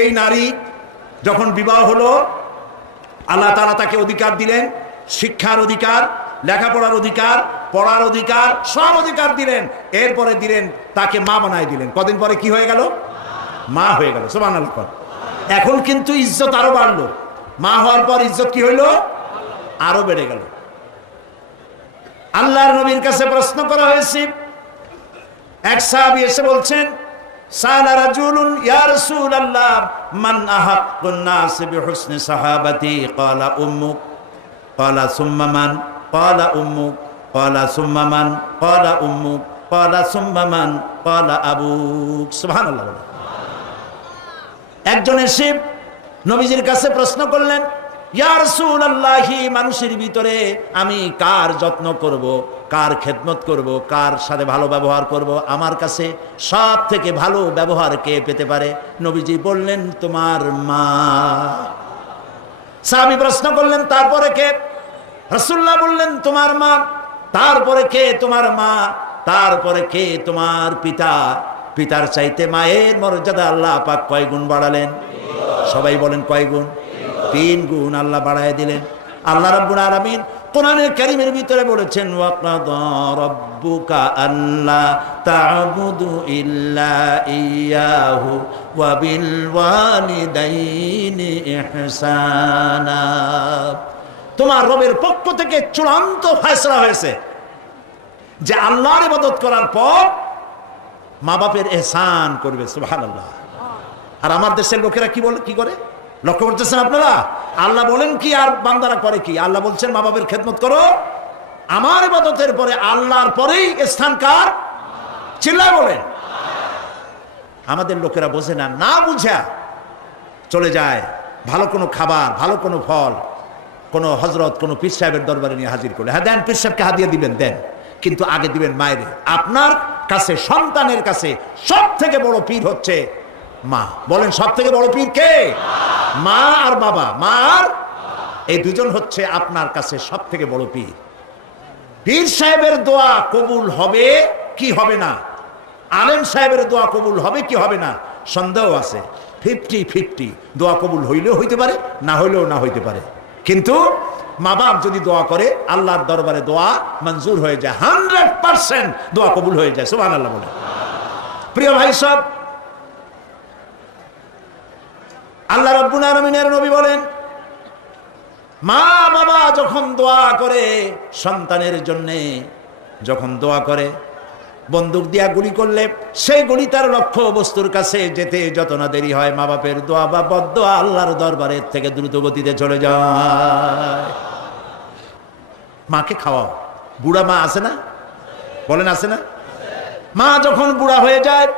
এই নারী যখন বিবাহ হলো, আল্লাহ তাআলা তাকে অধিকার দিলেন, শিক্ষার অধিকার, লেখাপড়ার অধিকার, পড়ার অধিকার, সব অধিকার দিলেন। এরপরে দিলেন তাকে মা বানায় দিলেন। কদিন পরে কি হয়ে গেল? মা হয়ে গেল। সুবহানাল্লাহ। এখন কিন্তু ইজ্জত আরো বাড়লো। মা হওয়ার পর ইজ্জত কি হইল? আরো বেড়ে গেল। আল্লাহর নবীর কাছে প্রশ্ন করা হয়েছে। এক সাহাবী এসে বলছেন, সালা রাজুলুন ইয়া রাসূলুল্লাহ মান আহাক্কুন নাস বিহুসনি সাহাবাতি ক্বালা উম্মুক ক্বালা সুম্মা মান ক্বালা উম্মুক ক্বালা সুম্মা মান ক্বালা উম্মুক ক্বালা সুম্মা মান ক্বালা আবুক। সুবহানাল্লাহ। একজন এসে নবীজির কাছে প্রশ্ন করলেন, ইয়া রাসূলুল্লাহ, মানুষের ভিতরে আমি কার যত্ন করব, কার খেদমত করব, কার সাথে ভালো ব্যবহার করব, আমার কাছে সব থেকে ভালো ব্যবহার কে পেতে পারে? নবীজি বললেন, তোমার মা। সাহাবী প্রশ্ন করলেন, তারপরে কে? রাসূলুল্লাহ বললেন, তোমার মা। তারপরে কে? তোমার মা। তারপরে কে? তোমার পিতা। পিতার চাইতে মায়ের মর্যাদা আল্লাহ পাক কয় গুণ বাড়ালেন? সবাই বলেন কয় গুণ? 3 গুণ আল্লাহ বাড়ায় দিলেন। আল্লাহ রাব্বুল আলামিন কোরআনের কারীমের ভিতরে বলেছেন, ওয়াকাদা রাব্বুকা আল্লা তা'বুদু ইল্লা ইয়্যাহু ওয়া বিল ওয়ালিদাইনি ইহসানা। তোমার রবের পক্ষ থেকে চূড়ান্ত ফয়সালা হয়েছে যে আল্লাহর ইবাদত করার পর মা বাপের ইহসান করবে। সুবহানাল্লাহ। আর আমার দেশের লোকেরা কি বলে, কি করে? লক্ষ্য করতেছেন আপনারা? আল্লাহ বলেন কি আর বান্দারা করে কি? আল্লাহ বলছেন মা বাপের খেদমত করো। আমার ইবাদতের পরে আল্লাহর পরেই স্থান কার? চিল্লায় বলেন। আমাদের লোকেরা বোঝে না, না বুঝা চলে যায় ভালো কোনো খাবার, ভালো কোনো ফল কোনো হযরত, কোনো পীর সাহেবের দরবারে নিয়ে হাজির করলে, হ্যাঁ দেন, পীর সাহেবকে হাদিয়া দিবেন, দেন, কিন্তু আগে দিবেন মায়ের। আপনার কাছে, সন্তানের কাছে সব থেকে বড় পীর হচ্ছে মা। বলেন সব থেকে বড় পীর কে? মা আর বাবা। মা আর এই দুজন হচ্ছে আপনার কাছে সব থেকে বড় পীর। পীর সাহেবের দোয়া কবুল হবে কি হবে না, আলেম সাহেবের দোয়া কবুল হবে কি হবে না, সন্দেহ আছে। 50-50। দোয়া কবুল হইলেও হইতে পারে, না হইলেও না হইতে পারে। কিন্তু মা বাপ যদি দোয়া করে, আল্লাহর দরবারে দোয়া মঞ্জুর হয়ে যায়। 100% দোয়া কবুল হয়ে যায়। সুবহানাল্লাহ বলে। প্রিয় ভাই সব, আল্লাহ রাব্বুল আলামিনের নবী বলেন, মা বাবা যখন দোয়া করে সন্তানের জন্য, যখন দোয়া করে, বন্দুক দিয়া গুলি করলে সেই গুলি তার লক্ষ্য বস্তুর কাছে যেতে যত না দেরি হয়, মা বাপের দোয়া বা বদদোয়া আল্লাহর দরবারের থেকে দ্রুত গতিতে চলে যায়। মাকে খাওয়াও। বুড়া মা আছে না? বলেন আছে না? মা যখন বুড়া হয়ে যায়,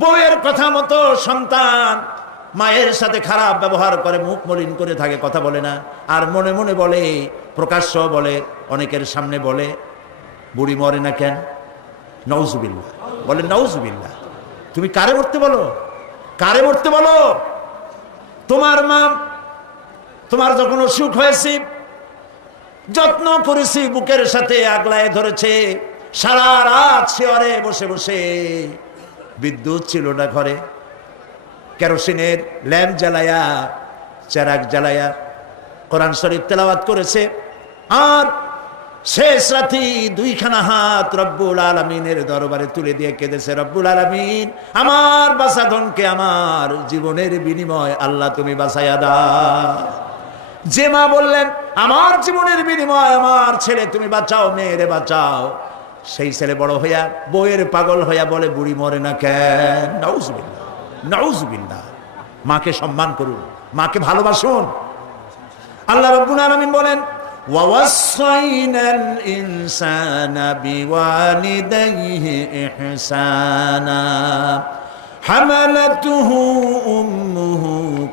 বউয়ের কথা মতো সন্তান মায়ের সাথে খারাপ ব্যবহার করে, মুখ মলিন করে থাকে, কথা বলে না, আর মনে মনে বলে, প্রকাশ্য বলে, অনেকের সামনে বলে, বুড়ি মরে না কেন? নাউজুবিল্লাহ। বলে নাউজুবিল্লাহ। তুমি কারে মরতে বলো? কারে মরতে বলো? তোমার মা, তোমার যখন অসুখ হয়েছে, যত্ন করেছি, বুকের সাথে আগলায় ধরেছে, সারা রাত শিয়রে বসে বসে, বিদ্যুৎ ছিল না ঘরে, কেরোসিনের ল্যাম্প জ্বালায়া, চেরাগ জ্বালায়া কোরআন শরীফ তেলাওয়াত করেছে। আর শেষ রাতি 2খানা হাত রব্বুল আলামিনের দরবারে তুলে দিয়ে কেঁদেছে, রব্বুল আলামিন, আমার বাঁচাধনকে আমার জীবনের বিনিময় আল্লাহ তুমি বাঁচাইয়া দাও। যে মা বললেন, আমার জীবনের বিনিময় আমার ছেলে তুমি বাঁচাও, মেয়েরে বাঁচাও, সেই ছেলে বড় হইয়া বউয়ের পাগল হইয়া বলে, বুড়ি মরে না কেন? নাউজুবিল্লাহ, নাউজুবিল্লাহ। মাকে সম্মান করুন, মাকে ভালোবাসুন। আল্লাহ রাব্বুল আলামিন বলেন, ওয়াসাইনাল ইনসানা বিওয়ালিদাইহি ইহসানা হামালাতুহু উম্মুহু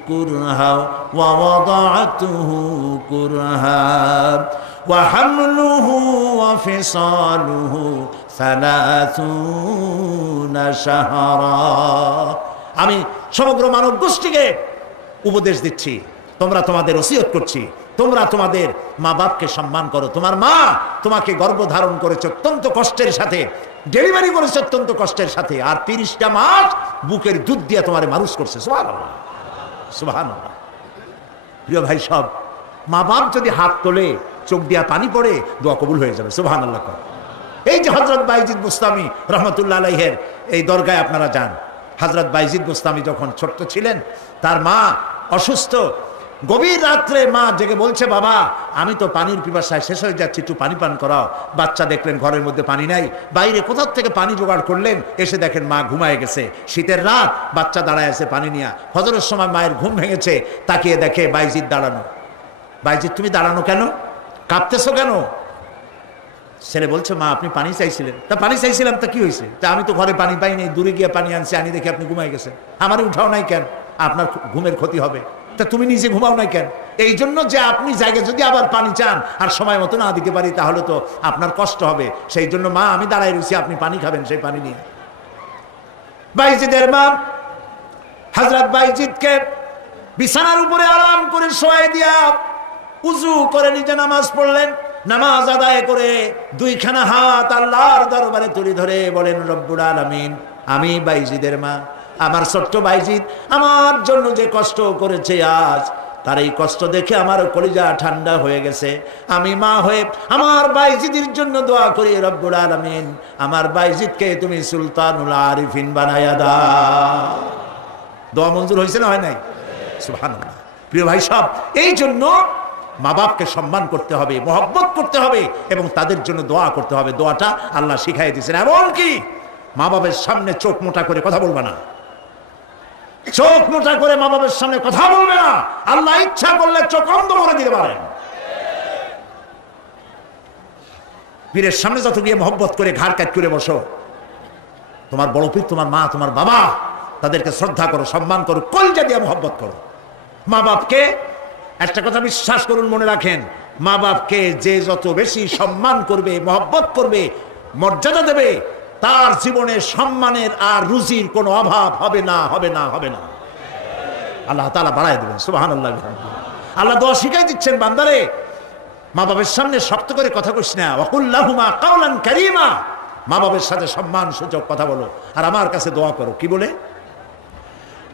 কুরহা ওয়া ওয়াদাআতুহু কুরহা ওয়া হামলুহু ওয়া ফিসালুহু 30 শাহরা। আমি সমগ্র মানব গোষ্ঠীকে উপদেশ দিচ্ছি, তোমরা তোমাদের ওসিয়ত করছি, তোমরা তোমাদের মা বাপকে সম্মান করো। তোমার মা তোমাকে গর্ভধারণ করেছে অত্যন্ত কষ্টের সাথে, ডেলিভারি করেছে অত্যন্ত কষ্টের সাথে, আর 30টা মাস বুকের দুধ দিয়ে তোমার মানুষ করছে। সুবহানাল্লাহ, সুবহানাল্লাহ। প্রিয় ভাই সব, মা বাপ যদি হাত তোলে, চোখ দিয়া পানি পড়ে, দোয়া কবুল হয়ে যাবে। সুবহানাল্লাহ। এই যে হযরত বাইজিদ বুস্তামি রহমতুল্লাহ আলাইহির এই দরগায় আপনারা যান। হযরত বাইজিদ বুস্তামি যখন ছোট্ট ছিলেন, তার মা অসুস্থ, গভীর রাত্রে মা জেগে বলছে, বাবা আমি তো পানির পিপাসায় শেষ হয়ে যাচ্ছি, একটু পানি পান করাও। বাচ্চা দেখলেন ঘরের মধ্যে পানি নাই, বাইরে কোথাও থেকে পানি জোগাড় করলেন, এসে দেখেন মা ঘুমায় গেছে। শীতের রাত, বাচ্চা দাঁড়ায় আছে পানি নিয়ে। ফজরের সময় মায়ের ঘুম ভেঙেছে, তাকিয়ে দেখে বাইজিদ দাঁড়ানো। বাইজিদ তুমি দাঁড়ানো কেন, কাঁপতেছো কেন? ছেলে বলছে, মা আপনি পানি চাইছিলেন। তা পানি চাইছিলাম, তা কি হয়েছে? তা আমি তো ঘরে পানি পাইনি, দূরে গিয়ে পানি আনছি, আনি দেখে আপনি ঘুমাই গেছেন, আমারই উঠাও নাই কেন? আপনার ঘুমের ক্ষতি হবে। তা তুমি নিজে ঘুমাও নাই কেন? এই জন্য যে আপনি জায়গায় যদি আবার পানি চান আর সময় মতো না দিতে পারি, তাহলে তো আপনার কষ্ট হবে। সেই জন্য মা আমি দাঁড়াই রয়েছি, আপনি পানি খাবেন, সেই পানি নিয়ে। বাইজিদের মা হযরত বাইজিদকে বিছানার উপরে আরাম করে শোয়াই দিয়া উযু করে নিজে নামাজ পড়লেন। নামাজ আদায় করে দুইখানা হাত আল্লাহর দরবারে তুলে ধরে বলেন, রব্বুল আলামিন, আমি বাইজিদের মা, আমার ছোট্ট বাইজিদ আমার জন্য যে কষ্ট করেছে আজ, তার এই কষ্ট দেখে আমার কলিজা ঠান্ডা হয়ে গেছে। আমি মা হয়ে আমার বাইজিদের জন্য দোয়া করি, রব্বুল আলামিন আমার বাইজিদকে তুমি সুলতানুল আরিফিন বানায়া দাও। দোয়া মঞ্জুর হয়েছে না হয় নাই? সুবহানাল্লাহ। প্রিয় ভাই সব, এই জন্য মা বাপকে সম্মান করতে হবে, মহব্বত করতে হবে এবং তাদের জন্য দোয়া করতে হবে। দোয়াটা আল্লাহ শিখাই দিয়েছেন। এমনকি মা বাবার সামনে চোখ মোটা করে কথা বলবে না, চোখ মোটা করে মা বাবার সামনে কথা বলবে না। আল্লাহ ইচ্ছা করলে চোখ অন্ধ করে দিতে পারেন। পীরের সামনে যত গিয়ে মহব্বত করে ঘাড় কাট করে বসো, তোমার বড় পীর, তোমার মা, তোমার বাবা, তাদেরকে শ্রদ্ধা করো, সম্মান করো, কলজা দিয়ে মহব্বত করো। মা বাপকে একটা কথা বিশ্বাস করুন, মনে রাখেন, মা বাপকে যে যত বেশি সম্মান করবে, মহব্বত করবে, মর্যাদা দেবে, তার জীবনে সম্মানের আর রুজির কোনো অভাব হবে না, হবে না, হবে না। আল্লাহ তাআলা বাড়ায় দেবেন। সুবহানাল্লাহ। আল্লাহ দোয়া শিখাই দিচ্ছেন, বান্দারে মা বাবার সামনে শক্ত করে কথা কইস না, ওয়াকুল লাহুমা কাওলান কারীমা, মা বাবার সাথে সম্মান সূচক কথা বলো আর আমার কাছে দোয়া করো। কি বলে?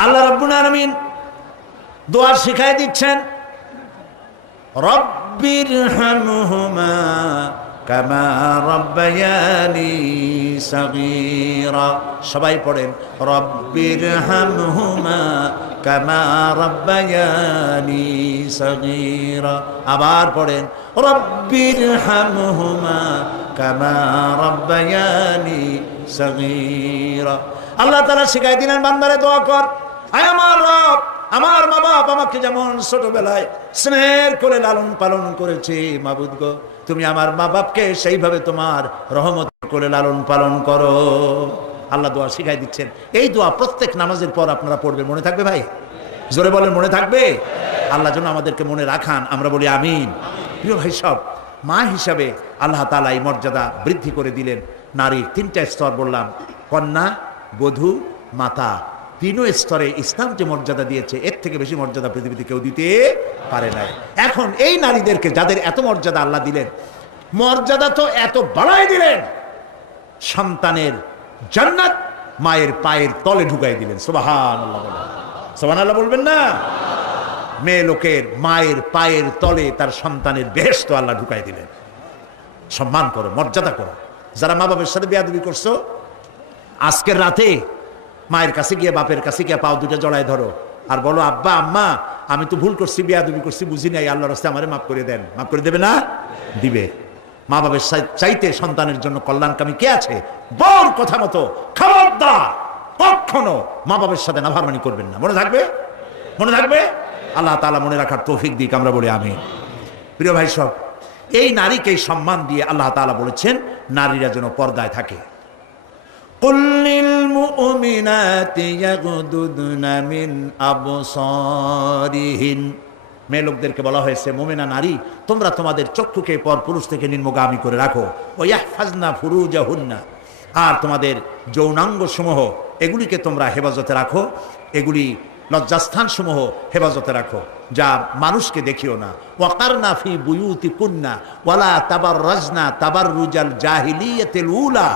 আল্লাহ রাব্বুল আলামিন দোয়া শিখাই দিচ্ছেন, রব্বিরহামহুমা কামা রাব্বায়ানি সাগীরা। সবাই পড়েন, রব্বিরহামহুমা কামা রাব্বায়ানি সাগীরা। আবার পড়েন, রব্বিরহামহুমা কামা রাব্বায়ানি সাগীরা। আল্লাহ তাআলা শিখাই দিলেন, বান্দারে দোয়া কর, আয় আমার রব, আমার মা বাপ আমাকে যেমন ছোটবেলায় স্নেহের করে লালন পালন করেছে, মাবুদ গো তুমি আমার মা বাপকে সেইভাবে তোমার রহমত করে লালন পালন করো। আল্লাহ দোয়া শিখাই দিচ্ছেন। এই দোয়া প্রত্যেক নামাজের পর আপনারা পড়বেন। মনে থাকবে ভাই? জোরে বলেন, মনে থাকবে? আল্লাহ যেন আমাদেরকে মনে রাখান, আমরা বলি আমিন। প্রিয় ভাই সব, মা হিসাবে আল্লাহ তাআলা এই মর্যাদা বৃদ্ধি করে দিলেন। নারীর 3টা স্তর বললাম, কন্যা, বধূ, মাতা। 3 স্তরে ইসলাম যে মর্যাদা দিয়েছে, এর থেকে বেশি মর্যাদা পৃথিবীতে কেউ দিতে পারে নাই। এখন এই নারীদেরকে যাদের এত মর্যাদা আল্লাহ দিলেন, মর্যাদা তো এত বাড়াই দিলেন, সন্তানের জান্নাত মায়ের পায়ের তলে ঢুকাই দিলেন। সুবহানাল্লাহ বলেন, সুবহানাল্লাহ বলবেন না? মেয়ে লোকের মায়ের পায়ের তলে তার সন্তানের বেহেশত আল্লাহ ঢুকাই দিলেন। সম্মান করো, মর্যাদা করো। যারা মা বাবার সাথে বেয়াদবি করছো, আজকের রাতে মায়ের কাছে গিয়ে, বাপের কাছে গিয়ে পাও দুটো জড়ায় ধরো আর বলো, আব্বা আম্মা আমি তো ভুল করছি, বেয়াদবি করছি, বুঝি নাই, আল্লাহর রাস্তায় আমারে মাফ করে দেন। মাফ করে দেবে না? দিবে। মা বাবার চাইতে সন্তানের জন্য কল্যাণকামী কে আছে? বউর কথা মতো খবরদার কখনো মা বাবার সাথে নাফরমানি করবেন না। মনে থাকবে? মনে থাকবে? আল্লাহ তাআলা মনে রাখার তৌফিক দিক, আমরা বলি আমিন। প্রিয় ভাই সব, এই নারীকে সম্মান দিয়ে আল্লাহ তাআলা বলেছেন নারীরা যেন পর্দায় থাকে। কুল লিল মুমিনাতি ইয়াগুদুদনা মিন আবসারিহিন। মেয়ে লোকদেরকে বলা হয়েছে, মুমিনা নারী তোমরা তোমাদের চক্ষুকে পর পুরুষ থেকে নিম্নগামী করে রাখো। ওয়া ইয়াহফাজনা ফুরুজাহুন্না, আর তোমাদের যৌনাঙ্গ সমূহ এগুলিকে তোমরা হেফাজতে রাখো, এগুলি লজ্জাস্থান সমূহ হেফাজতে রাখো। যা মানুষকে দেখিও না। ওয়াকারনা ফি বুয়ুতিকুন্না ওয়ালা তাবাররাজনা তাবাররুজাল জাহিলিয়াতিল উলা,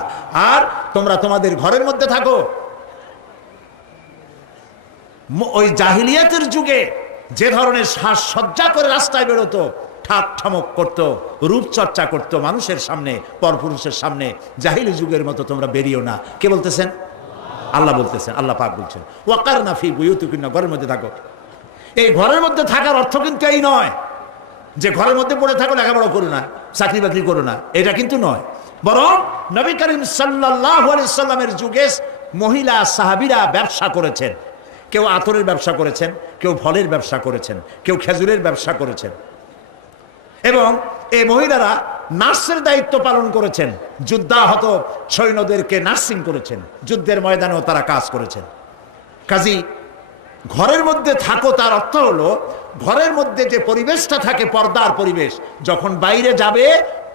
আর তোমরা তোমাদের ঘরের মধ্যে থাকো ওই জাহিলিয়াতের যুগে যে ধরনের সাজসজ্জা করে রাস্তায় বেরোতো, ঠাক ঠমক করতো, রূপচর্চা করতো মানুষের সামনে, পরপুরুষের সামনে, জাহিলি যুগের মতো তোমরা বেরিয়েও না। কে বলতেছেন? আল্লাহ বলতেছেন, আল্লাহ পাক বলছেন ওয়াকারনা ফি বুয়ুতিকুন্না, ঘরের মধ্যে থাকো। এই ঘরের মধ্যে থাকার অর্থ কিন্তু এই নয় যে ঘরের মধ্যে পড়ে থাকো, লেখাপড়া করো না, চাকরি বাকরি করো না, এটা কিন্তু নয়। বরং নবী করিম সাল্লাল্লাহু আলাইহি সাল্লামের যুগে মহিলা সাহাবীরা ব্যবসা করেছেন। কেউ আতরের ব্যবসা করেছেন, কেউ ফলের ব্যবসা করেছেন, কেউ খেজুরের ব্যবসা করেছেন, এবং এই মহিলারা নার্সের দায়িত্ব পালন করেছেন। যুদ্ধাহত সৈন্যদেরকে নার্সিং করেছেন, যুদ্ধের ময়দানেও তারা কাজ করেছেন। কাজী ঘরের মধ্যে থাকো তার অর্থ হলো ঘরের মধ্যে যে পরিবেশটা থাকে পর্দার পরিবেশ, যখন বাইরে যাবে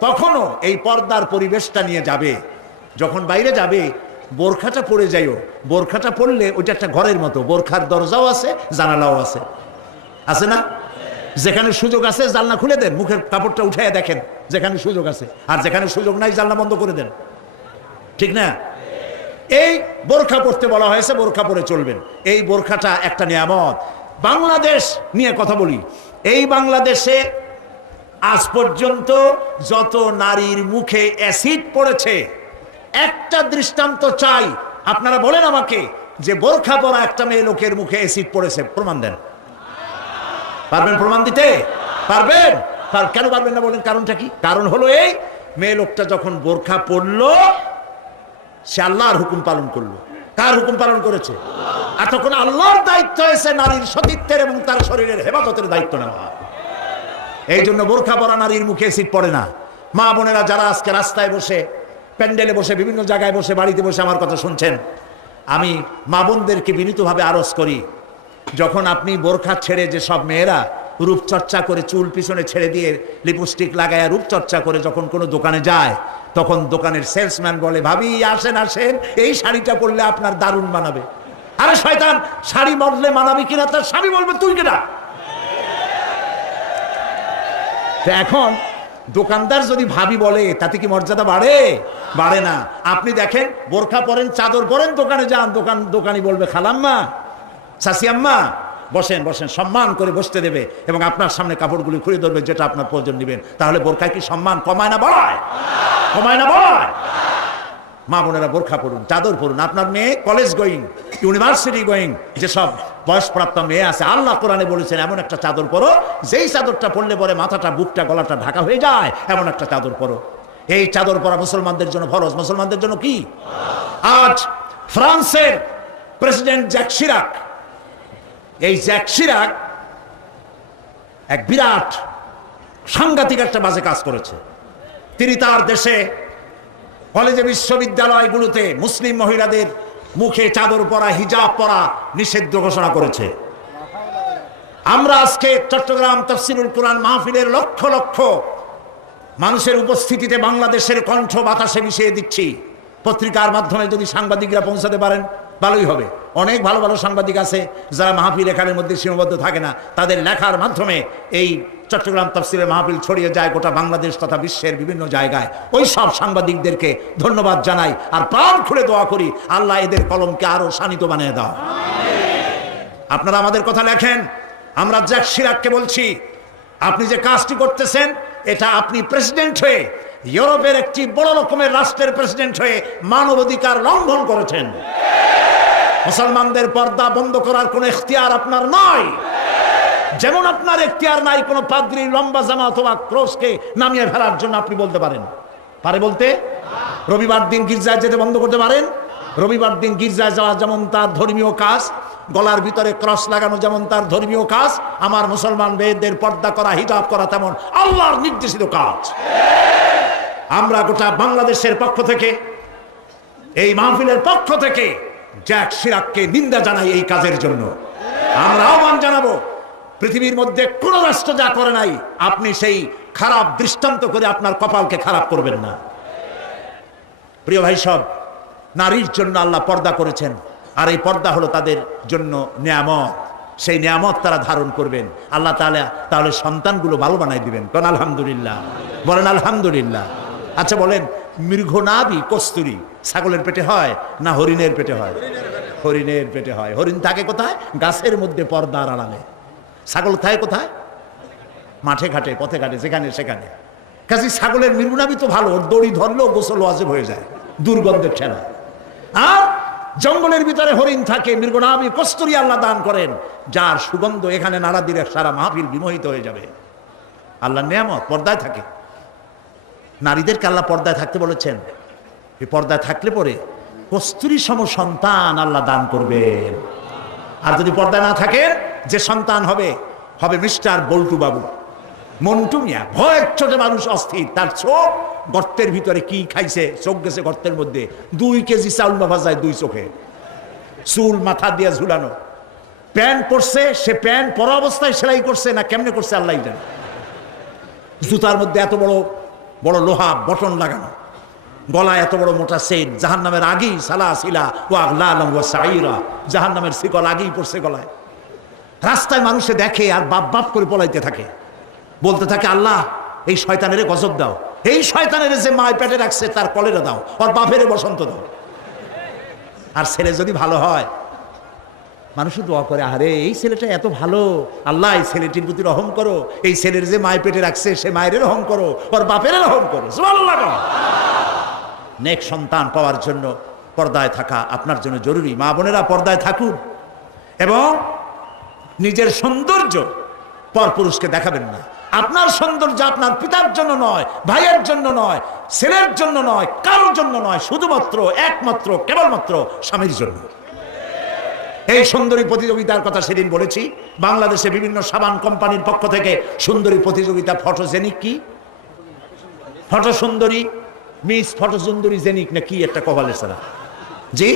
তখনও এই পর্দার পরিবেশটা নিয়ে যাবে। যখন বাইরে যাবে বোরখাটা পরে যাইও, বোরখাটা পরলে ওইটা একটা ঘরের মতো, বোরখার দরজাও আছে, জানালাও আছে, আছে না? যেখানে সুযোগ আছে জানলা খুলে দেন, মুখের কাপড়টা উঠাইয়া দেখেন যেখানে সুযোগ আছে, আর যেখানে সুযোগ নাই জানলা বন্ধ করে দেন, ঠিক না? এই বোরখা পরতে বলা হয়েছে, বোরখা পরে চলবেন। এই বোরখাটা একটা নিয়ামত। বাংলাদেশ নিয়ে কথা বলি, এই বাংলাদেশে আজ পর্যন্ত যত নারীর মুখে অ্যাসিড পড়েছে, একটা দৃষ্টান্ত চাই। আপনারা বলেন আমাকে যে বোরখা পরা একটা মেয়ে লোকের মুখে অ্যাসিড পড়েছে, প্রমাণ দেন। পারবেন প্রমাণ দিতে? পারবেন? কেন পারবেন না বলেন? কারণটা কি? কারণ হলো এই, মেয়ে লোকটা যখন বোরখা পরলো সে আল্লাহর হুকুম পালন করলো। কার হুকুম পালন করেছে? আর তখন আল্লাহর দায়িত্ব হয়েছে নারীর সতীত্বের এবং তার শরীরের হেফাজতের দায়িত্ব নেওয়া। এই জন্য বোরখা পরা নারীর মুখে অ্যাসিড পড়ে না। মা বোনেরা যারা আজকে রাস্তায় বসে, প্যান্ডেলে বসে, বিভিন্ন জায়গায় বসে, বাড়িতে বসে আমার কথা শুনছেন, আমি মা বোনদেরকে বিনীতভাবে আরজ করি, যখন আপনি বোরখা ছেড়ে, যে সব মেয়েরা রূপচর্চা করে চুল পিছনে ছেড়ে দিয়ে লিপস্টিক লাগায় রূপচর্চা করে যখন কোনো দোকানে যায়, তখন দোকানের সেলসম্যান বলে, ভাবি আসেন আসেন, এই শাড়িটা পরলে আপনার দারুণ মানাবে। আরে শয়তান, শাড়ি বদলে মানাবে কিনা তার স্বামী বলবে তুই কেনা। এখন দোকানদার যদি ভাবি বলে তাতে কি মর্যাদা বাড়ে? বাড়ে না। আপনি দেখেন বোরখা পরেন, চাদর পরেন, দোকানে যান, দোকানি বলবে খালাম্মা, চাচিয়াম্মা, বসেন বসেন, সম্মান করে বসতে দেবে এবং আপনার সামনে কাপড়গুলি খুলে ধরবে যেটা আপনার প্রয়োজন নেবেন। তাহলে বোরখায় কি সম্মান কমায় না বাড়ায়? কমায় না বাড়ায়? মা বোনেরা বোরখা পড়ুন, চাদর পড়ুন। আপনার মেয়ে কলেজ গোয়িং, ইউনিভার্সিটি গোয়িং যেসব বয়সপ্রাপ্ত মেয়ে আছে, আল্লাহ কোরআনে বলেছেন এমন একটা চাদর পরো যেই চাদরটা পরলে পরে মাথাটা, বুকটা, গলাটা ঢাকা হয়ে যায়, এমন একটা চাদর পরো। এই চাদর পরা মুসলমানদের জন্য ফরজ। মুসলমানদের জন্য কি? আজ ফ্রান্সের প্রেসিডেন্ট জ্যাক শিরাক, এই জ্যাক শিরাক এক বিরাট সাংঘাতিক একটা বাজে কাজ করেছে। তিনি তার দেশে কলেজে, বিশ্ববিদ্যালয়গুলোতে মুসলিম মহিলাদের মুখে চাদর পরা, হিজাব পরা নিষিদ্ধ ঘোষণা করেছে। আমরা আজকে চট্টগ্রাম তাফসীরুল কুরআন মাহফিলের লক্ষ লক্ষ মানুষের উপস্থিতিতে বাংলাদেশের কণ্ঠ বাতাসে মিশিয়ে দিচ্ছি। পত্রিকার মাধ্যমে যদি সাংবাদিকরা পৌঁছাতে পারেন ভালোই হবে। অনেক ভালো ভালো সাংবাদিক আছে যারা মাহফিল লেখার মধ্যে সীমাবদ্ধ থাকে না, তাদের লেখার মাধ্যমে এই চট্টগ্রাম তাফসীরের মাহফিল ছড়িয়ে যায় গোটা বাংলাদেশ তথা বিশ্বের বিভিন্ন জায়গায়। ওই সব সাংবাদিকদেরকে ধন্যবাদ জানাই আর প্রাণ খুলে দোয়া করি, আল্লাহ এদের কলমকে আরো শানিত বানিয়ে দাও। আপনারা আমাদের কথা লেখেন। আমরা জ্যাক শিরাককে বলছি, আপনি যে কাজটি করতেছেন, এটা আপনি প্রেসিডেন্ট হয়ে, ইউরোপের একটি বড় রকমের রাষ্ট্রের প্রেসিডেন্ট হয়ে মানবাধিকার লঙ্ঘন করেছেন। মুসলমানদের পর্দা বন্ধ করার কোনো ইখতিয়ার আপনার নয়। যেমন আপনার ইখতিয়ার নাই কোনো পাদ্রীর লম্বা জামা অথবা ক্রসকে নামিয়ে ফেলার জন্য। আপনি বলতে পারেন, পারে বলতে? রবিবার দিন গির্জায় যেতে বন্ধ করতে পারেন? রবিবার দিন গির্জায় যাওয়া যেমন তার ধর্মীয় কাজ, গলার ভিতরে ক্রস লাগানো যেমন তার ধর্মীয় কাজ, আমার মুসলমান মেয়েদের পর্দা করা, হিজাব করা তেমন আল্লাহর নির্দেশিত কাজ। আমরা গোটা বাংলাদেশের পক্ষ থেকে, এই মাহফিলের পক্ষ থেকে জ্যাক শিরাককে নিন্দা জানাই এই কাজের জন্য। আমরা আহ্বান জানাবো, পৃথিবীর মধ্যে কোন রাষ্ট্র যা করে নাই, আপনি সেই খারাপ দৃষ্টান্ত করে আপনার কপালকে খারাপ করবেন না। প্রিয় ভাই সব, নারীর জন্য আল্লাহ পর্দা করেছেন, আর এই পর্দা হলো তাদের জন্য নিয়ামত। সেই নিয়ামত তারা ধারণ করবেন। আল্লাহ তাআলা তাহলে সন্তানগুলো ভালো বানাই দিবেন। কোন আলহামদুলিল্লাহ, বলেন আলহামদুলিল্লাহ। আচ্ছা বলেন, মৃগনাভি কস্তুরী ছাগলের পেটে হয় না হরিণের পেটে হয়? হরিণের পেটে হয়। হরিণ থাকে কোথায়? গাছের মধ্যে পর্দার আড়ালে। ছাগল থাকে কোথায়? মাঠে ঘাটে, পথে ঘাটে, যেখানে সেখানে। কাজে ছাগলের মৃগনাভি তো ভালো, ওর দড়ি ধরলেও গোসল ওয়াজিব হয়ে যায় দুর্গন্ধের ঠেলা। আর জঙ্গলের ভিতরে হরিণ থাকে, মৃগনাভি কস্তুরী আল্লাহ দান করেন, যার সুগন্ধ এখানে নাড়া দিলে সারা মাহফিল বিমোহিত হয়ে যাবে। আল্লাহর নিয়ামত পর্দায় থাকে। নারীদেরকে আল্লাহ পর্দায় থাকতে বলেছেন। এই পর্দায় থাকলে পরে কস্তুরী সম সন্তান আল্লাহ দান করবেন। আর যদি পর্দায় না থাকে, যে সন্তান হবে হবে মিস্টার বল্টু বাবু, মন্টু মিয়া, ভয়ের চোটে মানুষ অস্থির। তার চোখ গর্তের ভিতরে কি খাইছে, চোখ গেছে গর্তের মধ্যে। 2 কেজি চাউল মাফা যায় 2 চোখে, চুল মাথা দিয়ে ঝুলানো। প্যান্ট পরছে, সে প্যান্ট পরা অবস্থায় সেলাই করছে না কেমনে করছে আল্লাহ জানে। জুতার মধ্যে এত বড় বড় লোহা বটন লাগানো, গলায় এত বড় মোটা সেন। জাহান্নামের আগেই সালাসিলা ওয়া আগলালাম ওয়া সাইরা, জাহান্নামের শিকল আগেই পড়ছে গলায়। রাস্তায় মানুষে দেখে আর বাপ বাপ করে পলাইতে থাকে, বলতে থাকে আল্লাহ এই শয়তানের গজব দাও, এই শয়তানের যে মায় পেটে রাখছে তার কলেরা দাও, আর বাপের বসন্ত দাও। আর ছেলে যদি ভালো হয়, মানুষ দোয়া করে, আরে এই ছেলেটা এত ভালো, আল্লাহ এই ছেলেটির প্রতি রহম করো, এই ছেলের যে মায় পেটে রাখছে সে মায়ের রহম করো, ওর বাপের রহম করো। সুবহানাল্লাহ। নেক সন্তান পাওয়ার জন্য পর্দায় থাকা আপনার জন্য জরুরি। মা বোনেরা পর্দায় থাকুন এবং নিজের সৌন্দর্য পরপুরুষকে দেখাবেন না। আপনার সৌন্দর্য আপনার পিতার জন্য নয়, ভাইয়ের জন্য নয়, ছেলের জন্য নয়, কারোর জন্য নয়, শুধুমাত্র একমাত্র কেবলমাত্র স্বামীর জন্য। এই সুন্দরী প্রতিযোগিতার কথা সেদিন বলেছি। বাংলাদেশে বিভিন্ন সাবান কোম্পানির পক্ষ থেকে সুন্দরী প্রতিযোগিতা, ফটোজেনিক কি ফটো সুন্দরী, মিস ফটো সুন্দরী জেনিক না কি একটা কভালের সারা, জি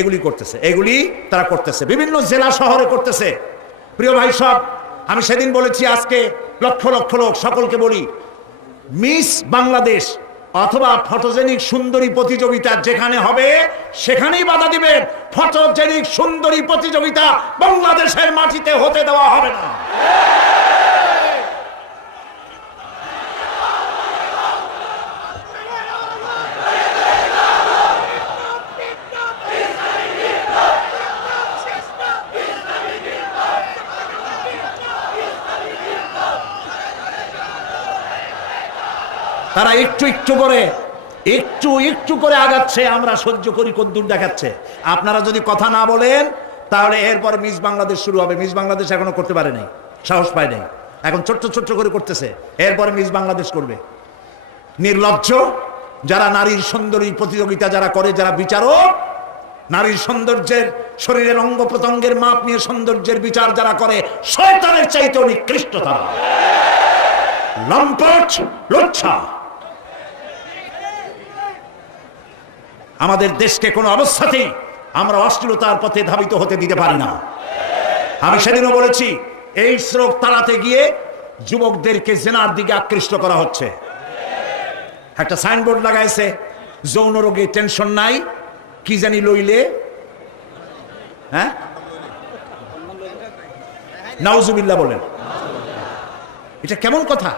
এগুলি করতেছে, এগুলি তারা করতেছে, বিভিন্ন জেলা শহরে করতেছে। প্রিয় ভাই সব, আমি সেদিন বলেছি, আজকে লক্ষ লক্ষ লোক, সকলকে বলি, মিস বাংলাদেশ অথবা ফটোজেনিক সুন্দরী প্রতিযোগিতা যেখানে হবে সেখানেই বাধা দিবেন। ফটোজেনিক সুন্দরী প্রতিযোগিতা বাংলাদেশের মাটিতে হতে দেওয়া হবে না। তারা একটু একটু করে আগাচ্ছে, আমরা সহ্য করি, কদ্দুর দেখাচ্ছে। আপনারা যদি কথা না বলেন তাহলে এরপর মিস বাংলাদেশ শুরু হবে। মিস বাংলাদেশ এখনো করতে পারে নাই, সাহস পায় নাই, এখন ছোট্ট ছোট্ট করে করতেছে। এরপরে মিস বাংলাদেশ করবে। নির্লজ্জ যারা নারীর সুন্দরী প্রতিযোগিতা যারা করে, যারা বিচারক, নারীর সৌন্দর্যের, শরীরের অঙ্গ প্রত্যঙ্গের মাপ নিয়ে সৌন্দর্যের বিচার যারা করে, শয়তানের চাইতে নিকৃষ্ট তারা, লম্পট, লুচ্ছা। আমাদের দেশকে কোনো অবস্থাতেই আমরা অশ্লীলতার পথে ধাবিত হতে দিতে পারি না। আমি সেদিনও বলেছি, এই রোগ তাড়াতে গিয়ে যুবকদেরকে জেনার দিকে আকৃষ্ট করা হচ্ছে। একটা সাইনবোর্ড লাগাইছে, যৌন রোগে টেনশন নাই, কি জানি লইলে, হ্যাঁ নাউজুবিল্লাহ বলেন। এটা কেমন কথা?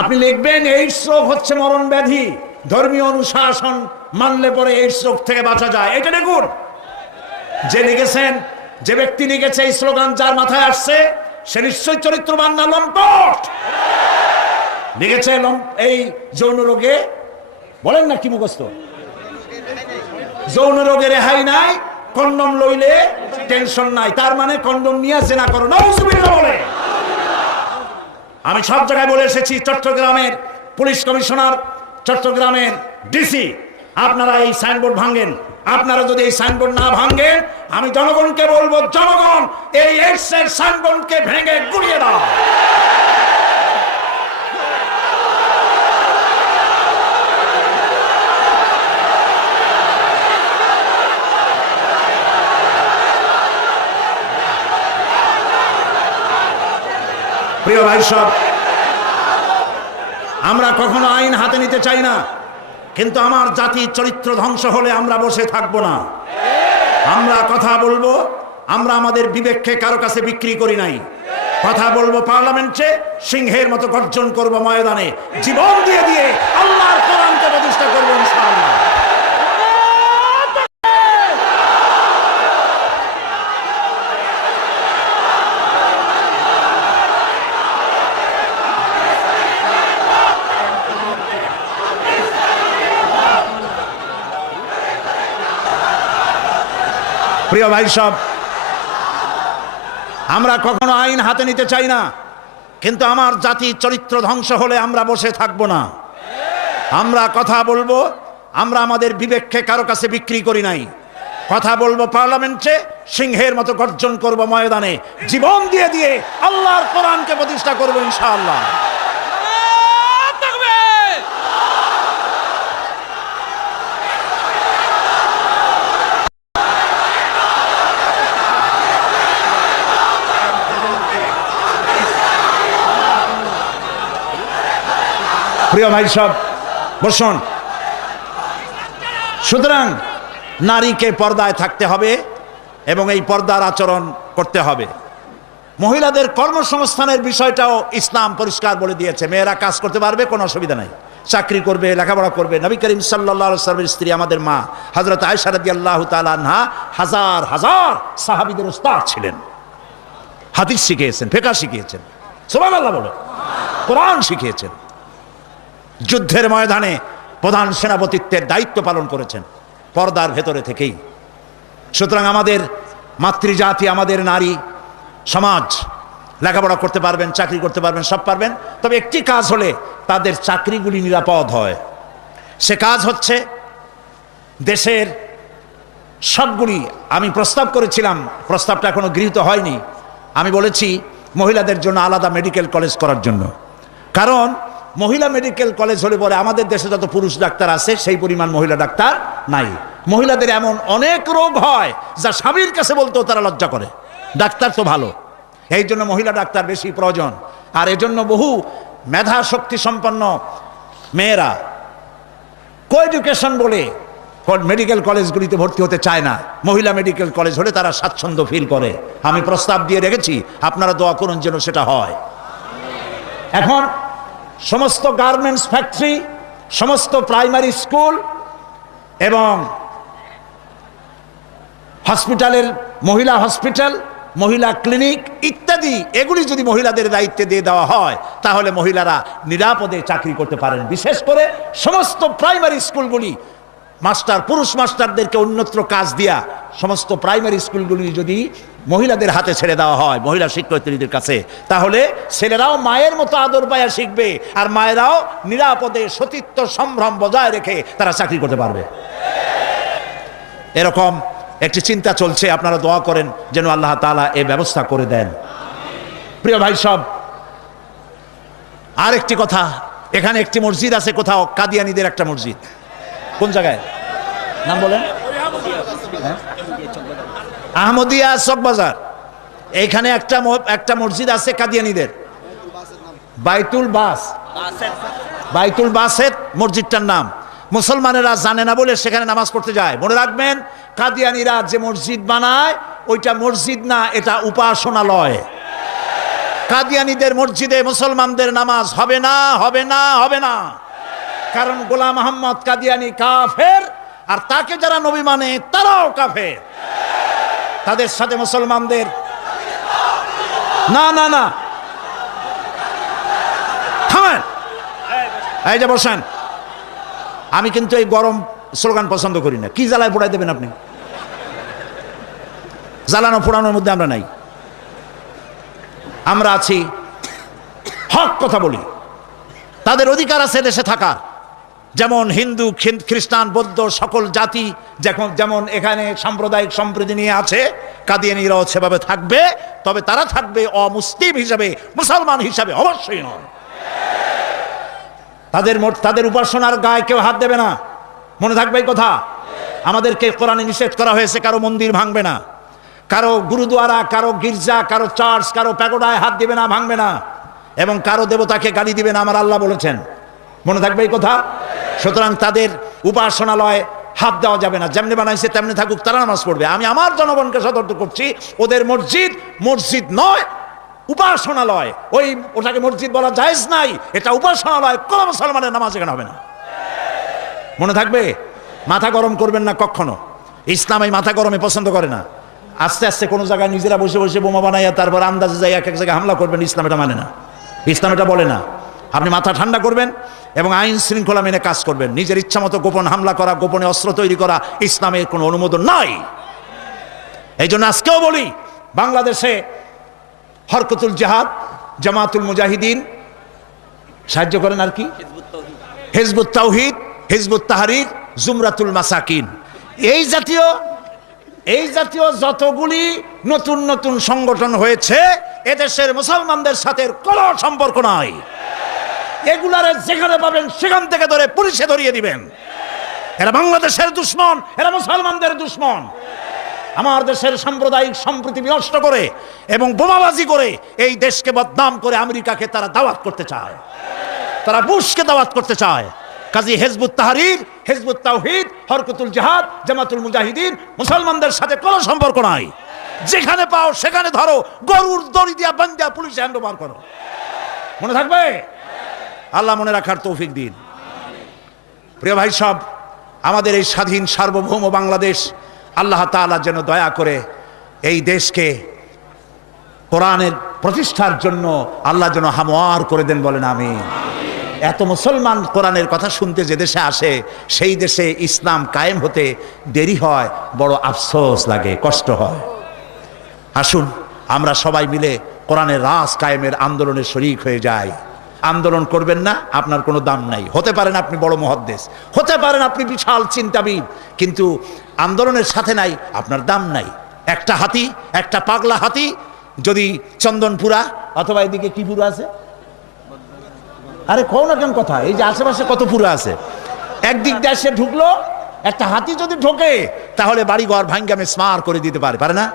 আপনি লিখবেন এইডস রোগ হচ্ছে মরণ ব্যাধি, ধর্মীয় অনুশাসন মানলে পরে এইডস রোগ থেকে বাঁচা যায়। এটা দেখুন, যে লিখেছেন, যে ব্যক্তি লিখেছে এই স্লোগান, যার মাথায় আসছে সে নিশ্চয়ই চরিত্রবান না লম্পট। লিখেছে এই যৌন রোগে, বলেন না কি মুখস্থ, যৌন রোগে রেহাই নাই, কন্ডম লইলে টেনশন নাই, তার মানে কন্ডম নিয়ে জেনা করো। নাউজুবিল্লাহ বলে। আমি সব জায়গায় বলে এসেছি, চট্টগ্রামের পুলিশ কমিশনার, চট্টগ্রামের ডিসি, আপনারা এই সাইনবোর্ড ভাঙেন। আপনারা যদি এই সাইনবোর্ড না ভাঙেন, আমি জনগণকে বলবো, জনগণ এই এইডসের সাইনবোর্ডকে ভেঙে গুড়িয়ে দাও। প্রিয় ভাই সব, আমরা কখনো আইন হাতে নিতে চাই না, কিন্তু আমার জাতির চরিত্র ধ্বংস হলে আমরা বসে থাকবো না। আমরা কথা বলবো, আমরা আমাদের বিবেককে কারো কাছে বিক্রি করি নাই। কথা বলবো পার্লামেন্টে, সিংহের মতো গর্জন করব ময়দানে, জীবন দিয়ে দিয়ে আল্লাহর কোরআনকে প্রতিষ্ঠা করবো ইনশাআল্লাহ। প্রিয় ভাই সব, আমরা কখনো আইন হাতে নিতে চাই না, কিন্তু আমার জাতির চরিত্র ধ্বংস হলে আমরা বসে থাকবো না। আমরা কথা বলবো, আমরা আমাদের বিবেককে কারো কাছে বিক্রি করি নাই। কথা বলবো পার্লামেন্টে, সিংহের মতো গর্জন করব ময়দানে, জীবন দিয়ে দিয়ে আল্লাহর কোরআনকে প্রতিষ্ঠা করবো ইনশাআল্লাহ। প্রিয় ভাই সব, বসুন। সুতরাং নারীকে পর্দায় থাকতে হবে এবং এই পর্দার আচরণ করতে হবে। মহিলাদের কর্মসংস্থানের বিষয়টাও ইসলাম পরিষ্কার বলে দিয়েছে। মেয়েরা কাজ করতে পারবে, কোনো অসুবিধা নাই, চাকরি করবে, লেখাপড়া করবে। নবী করিম সাল্লাল্লাহু আলাইহি ওয়াসাল্লামের স্ত্রী আমাদের মা হযরত আয়েশা রাদিয়াল্লাহু তাআলা আনহা হাজার হাজার সাহাবীদের উস্তাদ ছিলেন। হাদিস শিখিয়েছেন, ফিকহ শিখিয়েছেন, সুবহানাল্লাহ বলে, কোরআন শিখিয়েছেন। যুদ্ধের ময়দানে প্রধান সেনাপতিত্বের দায়িত্ব পালন করেছেন পর্দার ভেতরে থেকেই। সুতরাং আমাদের মাতৃজাতি, আমাদের নারী সমাজ লেখাপড়া করতে পারবেন, চাকরি করতে পারবেন, সব পারবেন, তবে একটি কাজ হলে তাদের চাকরিগুলি নিরাপদ হয়। সে কাজ হচ্ছে দেশের সবগুলি, আমি প্রস্তাব করেছিলাম, প্রস্তাবটা এখনো গৃহীত হয়নি, আমি বলেছি মহিলাদের জন্য আলাদা মেডিকেল কলেজ করার জন্য। কারণ মহিলা মেডিকেল কলেজ হলে পরে আমাদের দেশে যত পুরুষ ডাক্তার আছে সেই পরিমাণ মহিলা ডাক্তার নাই। মহিলাদের এমন অনেক রোগ হয় যা স্বামীর কাছে বলতেও তারা লজ্জা করে। ডাক্তার তো ভালো, এই জন্য মহিলা ডাক্তার বেশি প্রয়োজন। আর এজন্য বহু মেধা শক্তি সম্পন্ন মেয়েরা কো এডুকেশন বলে মেডিকেল কলেজগুলিতে ভর্তি হতে চায় না। মহিলা মেডিকেল কলেজ হলে তারা স্বাচ্ছন্দ্য ফিল করে। আমি প্রস্তাব দিয়ে রেখেছি, আপনারা দোয়া করুন যেন সেটা হয়। এখন সমস্ত গার্মেন্টস ফ্যাক্টরি, সমস্ত প্রাইমারি স্কুল এবং হসপিটালের মহিলা হসপিটাল, মহিলা ক্লিনিক ইত্যাদি, এগুলি যদি মহিলাদের দায়িত্বে দিয়ে দেওয়া হয় তাহলে মহিলারা নিরাপদে চাকরি করতে পারেন। বিশেষ করে সমস্ত প্রাইমারি স্কুলগুলি মাস্টার, পুরুষ মাস্টারদেরকে অন্যত্র কাজ দিয়া সমস্ত প্রাইমারি স্কুলগুলি যদি মহিলাদের হাতে ছেড়ে দেওয়া হয়, মহিলা শিক্ষয়িত্রীদের কাছে, তাহলে ছেলেরাও মায়ের মতো আদর পায়া শিখবে আর মায়েরাও নিরাপদে সতীত্ব সম্ভ্রম বজায় রেখে তারা চাকরি করতে পারবে। এরকম একটি চিন্তা চলছে, আপনারা দোয়া করেন যেন আল্লাহ তাআলা এই ব্যবস্থা করে দেন। প্রিয় ভাই সব, আর একটি কথা, এখানে একটি মসজিদ আছে কোথাও, কাদিয়ানীদের একটা মসজিদ। কোন জায়গায় নাম বলেন? আহমদিয়া চকবাজার। এইখানে একটা মসজিদ আছে কাদিয়ানীদের, বাইতুল বাসেত মসজিদটার নাম। মুসলমানেরা জানে না বলে সেখানে নামাজ পড়তে যায়। মনে রাখবেন, কাদিয়ানীরা যে মসজিদ বানায় ওইটা মসজিদ না, এটা উপাসনালয়। কাদিয়ানীদের মসজিদে মুসলমানদের নামাজ হবে না, হবে না, হবে না। কারণ গোলাম মোহাম্মদ কাদিয়ানী কাফের, আর তাকে যারা নবী মানে তারাও কাফের। তাদের সাথে মুসলমানদের না না না, থামেন, এই যে বসেন। আমি কিন্তু এই গরম স্লোগান পছন্দ করি না। কি জ্বালায় পোড়াই দেবেন আপনি? জ্বালানো পোড়ানোর মধ্যে আমরা নাই। আমরা আছি, হক কথা বলি। তাদের অধিকার আছে দেশে থাকার, যেমন হিন্দু, খ্রিস্টান, বৌদ্ধ সকল জাতি যেমন এখানে সাম্প্রদায়িক সম্প্রীতি নিয়ে আছে, কাদিয়ানীরাও সেভাবে থাকবে। তবে তারা থাকবে অমুসলিম হিসাবে, মুসলমান হিসাবে অবশ্যই নয়। তাদের উপাসনার গায়ে কেউ হাত দেবে না, মনে থাকবে এই কথা। আমাদেরকে কোরআনে নিষেধ করা হয়েছে কারো মন্দির ভাঙবে না, কারো গুরুদুয়ারা, কারো গির্জা, কারো চার্চ, কারো প্যাগোডায় হাত দিবে না, ভাঙবে না, এবং কারো দেবতাকে গালি দিবে না, আমার আল্লাহ বলেছেন। মনে থাকবে এই কথা। সুতরাং তাদের উপাসনালয় হাত দেওয়া যাবে না, যেমনি বানাইছে তেমনি থাকুক, তারা নামাজ পড়বে। আমি আমার জনগণকে সতর্ক করছি, ওদের মসজিদ মসজিদ নয়, উপাসনালয়। ওটাকে মসজিদ বলা জায়েজ নাই, এটা উপাসনালয়। কোন মুসলমানের নামাজ এখানে হবে না, মনে থাকবে। মাথা গরম করবেন না কখনো, ইসলাম এই মাথা গরমে পছন্দ করে না। আস্তে আস্তে কোনো জায়গায় নিজেরা বসে বসে বোমা বানাইয়া তারপর আন্দাজে যাই এক এক জায়গায় হামলা করবেন, ইসলাম এটা মানে না, ইসলাম এটা বলে না। আপনি মাথা ঠান্ডা করবেন এবং আইন শৃঙ্খলা মেনে কাজ করবেন। নিজের ইচ্ছা মতো গোপন হামলা করা, গোপনে অস্ত্র তৈরি করা ইসলামের কোনো অনুমোদন নাই। এই জন্য আজকেও বলি, বাংলাদেশে হরকতুল জিহাদ, জামাতুল মুজাহিদিন সাহায্য করেন, আর কি হিজবুত তাওহীদ, হিজবুত তাহরীর, জুমরাতুল মাসাকিন, এই জাতীয় যতগুলি নতুন নতুন সংগঠন হয়েছে, এদেশের মুসলমানদের সাথে কোনো সম্পর্ক নাই। এগুলারে যেখানে পাবেন সেখান থেকে ধরে পুলিশে ধরিয়ে দিবেন। এরা বাংলাদেশের দুশ্মন, এরা মুসলমানদের দুশ্মন। আমার দেশের সাম্প্রদায়িক সম্প্রীতি বিনষ্ট করে এবং বোমাবাজি করে এই দেশকে বদনাম করে আমেরিকাকে তারা দাওয়াত করতে চায়, তারা বুশকে দাওয়াত করতে চায়। কাজী হিজবুত তাহরীর, হিজবুত তাওহীদ, হরকতুল জিহাদ, জামাতুল মুজাহিদিন মুসলমানদের সাথে কোনো সম্পর্ক নাই। যেখানে পাও সেখানে ধরো, গরুর দড়ি দিয়া বান্ধা পুলিশে হ্যান্ড ওভার করো, মনে থাকবে। আল্লাহ মনে রাখার তৌফিক দিন। প্রিয় ভাই সব, আমাদের এই স্বাধীন সার্বভৌম বাংলাদেশ, আল্লাহ তাআলা যেন দয়া করে এই দেশকে কোরআনের প্রতিষ্ঠার জন্য আল্লাহ যেন হামওয়ার করে দেন, বলেন আমিন। এত মুসলমান কোরআনের কথা শুনতে যে দেশে আসে, সেই দেশে ইসলাম কায়েম হতে দেরি হয়, বড় আফসোস লাগে, কষ্ট হয়। আসুন আমরা সবাই মিলে কোরআনের রাজ কায়েমের আন্দোলনে শরীক হয়ে যাই। আন্দোলন করবেন না, আপনার কোনো দাম নাই। হতে পারেন আপনি বড় মুহাদ্দিস, হতে পারেন আপনি বিশাল চিন্তাবিদ, কিন্তু আন্দোলনের সাথে নাই, আপনার দাম নাই। একটা হাতি, একটা পাগলা হাতি যদি চন্দনপুরা অথবা এদিকে কি পুরা আছে, আরে কও না কেন কথা, এই যে আশেপাশে কত পুরা আছে, একদিক দেশে ঢুকলো, একটা হাতি যদি ঢোকে তাহলে বাড়িঘর ভাঙ্গা মেসমার করে দিতে পারে, পারে না?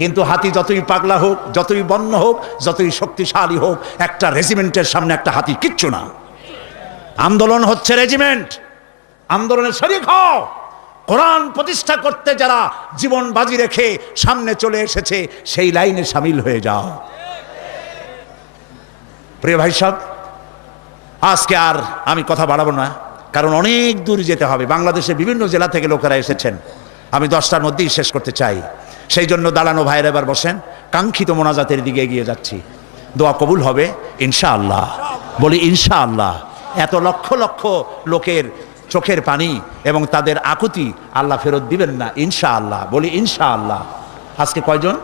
কিন্তু হাতি যতই পাগলা হোক, যতই বন্য হোক, যতই শক্তিশালী হোক, একটা রেজিমেন্টের সামনে একটা হাতি কিচ্ছু না। আন্দোলন হচ্ছে রেজিমেন্ট, আন্দোলনের শরীক হও। কোরআন প্রতিষ্ঠা করতে যারা জীবন বাজি রেখে সামনে চলে এসেছে, সেই লাইনে সামিল হয়ে যাও। প্রিয় ভাই সব, আজকে আর আমি কথা বাড়াবো না, কারণ অনেক দূর যেতে হবে। বাংলাদেশের বিভিন্ন জেলা থেকে লোকেরা এসেছেন, আমি 10টার মধ্যেই শেষ করতে চাই। সেই জন্য দাঁড়ানো ভাইয়েরা এবার বসেন, কাঙ্ক্ষিত মোনাজাতের দিকে এগিয়ে যাচ্ছি। দোয়া কবুল হবে ইনশাআল্লাহ, বলি ইনশাআল্লাহ। এত লক্ষ লক্ষ লোকের চোখের পানি এবং তাদের আকুতি আল্লাহ ফেরত দিবেন না ইনশাআল্লাহ, বলি ইনশাআল্লাহ। আজকে কয়জন?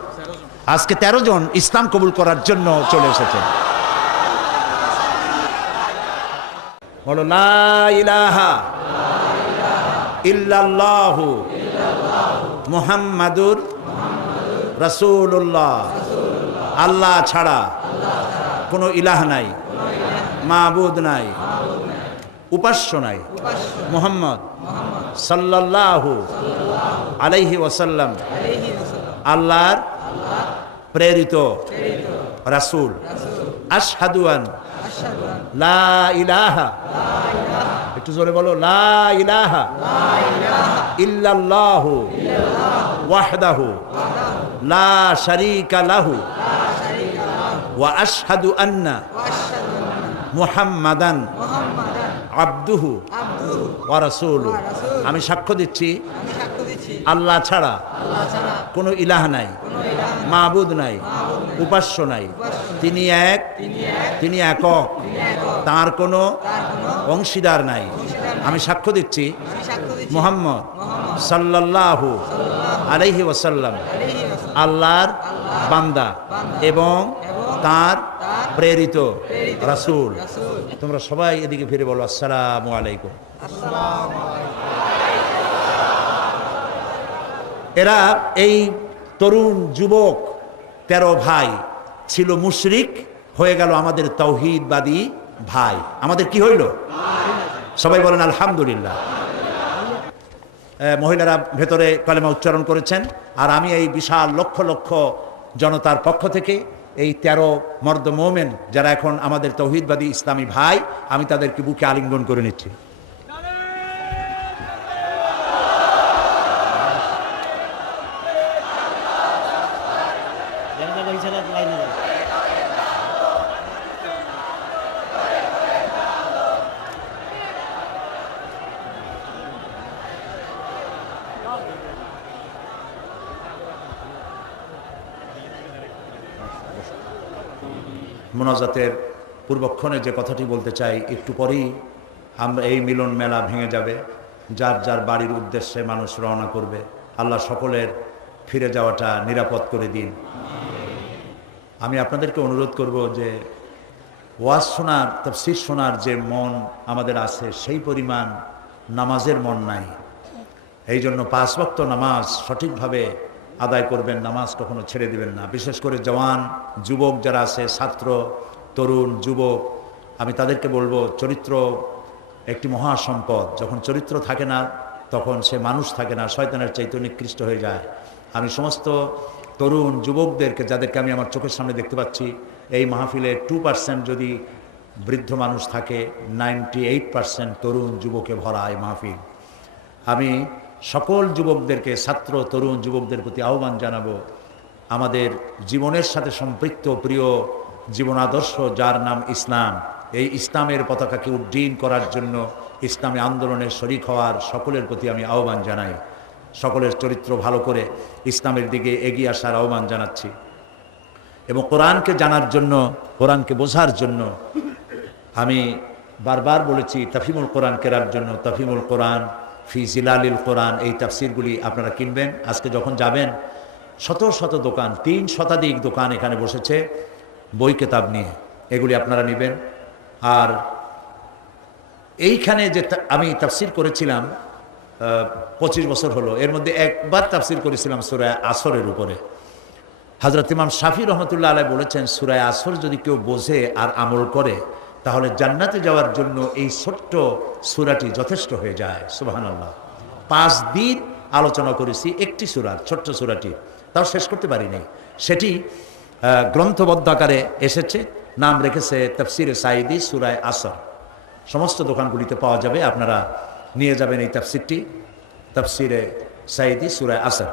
আজকে 13 জন ইসলাম কবুল করার জন্য চলে এসেছেন। বলো লা ইলাহা ইল্লাল্লাহু মুহাম্মাদুর রাসূলুল্লাহ। আল্লাহ ছাড়া কোনো ইলাহ নাই, মাবুদ নাই, উপাস্য নাই। মুহাম্মদ সাল্লাল্লাহু আলাইহি ওয়াসাল্লাম আল্লাহর প্রেরিত রাসূল। আশহাদু আন লা ইলাহা, একটু জোরে বলো, লা ইলাহা ইল্লাল্লাহু ওয়াহদাহু লা শারীকা লাহু ওয়া আশহাদু আন্না মুহাম্মাদান আবদুহু ওয়া রাসূলুহু। আমি সাক্ষ্য দিচ্ছি আল্লাহ ছাড়া কোনো ইলাহ নাই, মাবুদ নাই, উপাস্য নাই। তিনি এক, তিনি একক, তার কোনো অংশীদার নাই। আমি সাক্ষ্য দিচ্ছি মুহাম্মদ সাল্লাল্লাহু আলাইহি ওয়াসাল্লাম আল্লাহর বান্দা এবং তার প্রেরিত রাসূল। তোমরা সবাই এদিকে ফিরে বলো আসসালামু আলাইকুম। এরা এই তরুণ যুবক 13 ভাই ছিল মুশরিক, হয়ে গেল আমাদের তাওহীদবাদী ভাই। আমাদের কি হইল? সবাই বলেন আলহামদুলিল্লাহ। মহিলারা ভেতরে কালেমা উচ্চারণ করেছেন, আর আমি এই বিশাল লক্ষ লক্ষ জনতার পক্ষ থেকে এই 13 মর্দ মোমেন যারা এখন আমাদের তাওহীদবাদী ইসলামী ভাই, আমি তাদেরকে বুকে আলিঙ্গন করে নিচ্ছি। মোনাজাতের পূর্বক্ষণে যে কথাটি বলতে চাই, একটু পরেই আমরা এই মিলন মেলা ভেঙে যাবে, যার যার বাড়ির উদ্দেশ্যে মানুষ রওনা করবে। আল্লাহ সকলের ফিরে যাওয়াটা নিরাপদ করে দিন। আমি আপনাদেরকে অনুরোধ করব যে ওয়াজ শোনার, তাফসীর শোনার যে মন আমাদের আছে সেই পরিমাণ নামাজের মন নাই। এই জন্য 5 ওয়াক্ত নামাজ সঠিকভাবে আদায় করবেন, নামাজ কখনো ছেড়ে দিবেন না। বিশেষ করে জওয়ান যুবক যারা আছে, ছাত্র, তরুণ, যুবক, আমি তাদেরকে বলবো চরিত্র একটি মহা সম্পদ। যখন চরিত্র থাকে না তখন সে মানুষ থাকে না, শয়তানের চাইতে নিকৃষ্ট হয়ে যায়। আমি সমস্ত তরুণ যুবকদেরকে, যাদেরকে আমি আমার চোখের সামনে দেখতে পাচ্ছি, এই মাহফিলে 2% যদি বৃদ্ধ মানুষ থাকে, 98% তরুণ যুবকে ভরা এই মাহফিল। আমি সকল যুবকদেরকে, ছাত্র, তরুণ যুবকদের প্রতি আহ্বান জানাবো, আমাদের জীবনের সাথে সম্পৃক্ত প্রিয় জীবন আদর্শ যার নাম ইসলাম, এই ইসলামের পতাকাকে উড্ডীন করার জন্য ইসলামী আন্দোলনের শরিক হওয়ার সকলের প্রতি আমি আহ্বান জানাই। সকলের চরিত্র ভালো করে ইসলামের দিকে এগিয়ে আসার আহ্বান জানাচ্ছি। এবং কোরআনকে জানার জন্য, কোরআনকে বোঝার জন্য আমি বারবার বলেছি তাফহিমুল কোরআন কেরার জন্য, তাফহিমুল কোরআন ফি জিলালিল কোরআন, এই তাফসিরগুলি আপনারা কিনবেন। আজকে যখন যাবেন শত শত দোকান, 3 শতাধিক দোকান এখানে বসেছে বই কেতাব নিয়ে, এগুলি আপনারা নেবেন। আর এইখানে যে আমি তাফসির করেছিলাম 25 বছর হলো, এর মধ্যে একবার তাফসির করেছিলাম সূরা আসরের উপরে। হযরত ইমাম শাফি রহমতুল্লাহ আলাইহি বলেছেন, সূরা আসর যদি কেউ বোঝে আর আমল করে তাহলে জান্নাতে যাওয়ার জন্য এই ছোট্ট সূরাটি যথেষ্ট হয়ে যায়। সুবহানাল্লাহ। 5 দিন আলোচনা করেছি একটি সূরার, ছোট্ট সূরাটি, তাও শেষ করতে পারিনি। সেটি গ্রন্থবদ্ধ আকারে এসেছে, নাম রেখেছে তাফসিরে সাঈদী সূরা আসর। সমস্ত দোকানগুলিতে পাওয়া যাবে, আপনারা নিয়ে যাবেন এই তাফসিরটি, তাফসিরে সাঈদী সূরা আসর।